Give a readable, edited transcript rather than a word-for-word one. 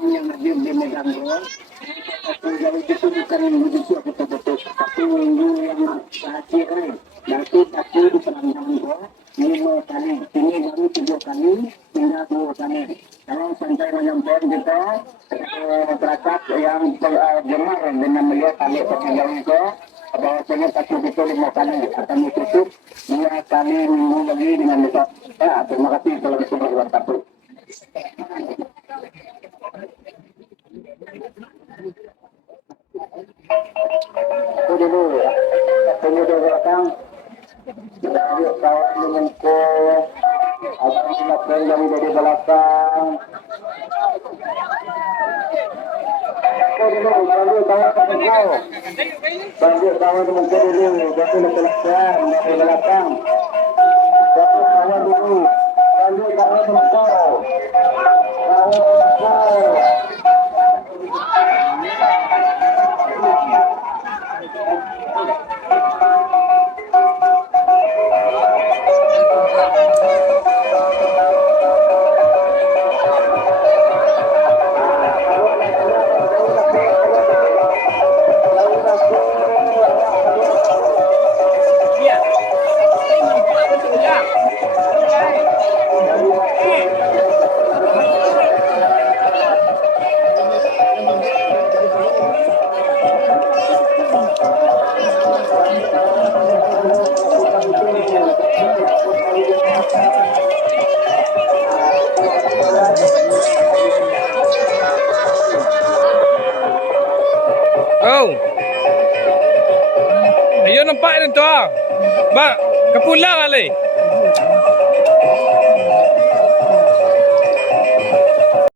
Yang hadir di Medan yang itu bukan begitu betul-betul tapi minggu yang terakhir nanti tapi di perangkat 5 kali ini baru 7 kali tinggal 2 kali kalau sampai menyampaikan kita masyarakat yang gemar dengan melihat tali perjalanan itu bahwasanya satu itu 5 kali akan ditutup 2 kali minggu lagi dengan besar. Ya, terima kasih kalau Assalamualaikum warahmatullahi wabarakatuh. Itu dulu ya. Tunggu di belakang. Yuk kawan denganku. Akan silakan yang dari belakang. Itu dulu. Bantu kawan denganku. Bantu kawan denganku dulu. Bantu di belakang. Dari belakang. Bantu kawan dulu. Bantu kawan denganku. Kawan denganku. Oh. Ayun nampak nito ah. Ba, kapulang ali.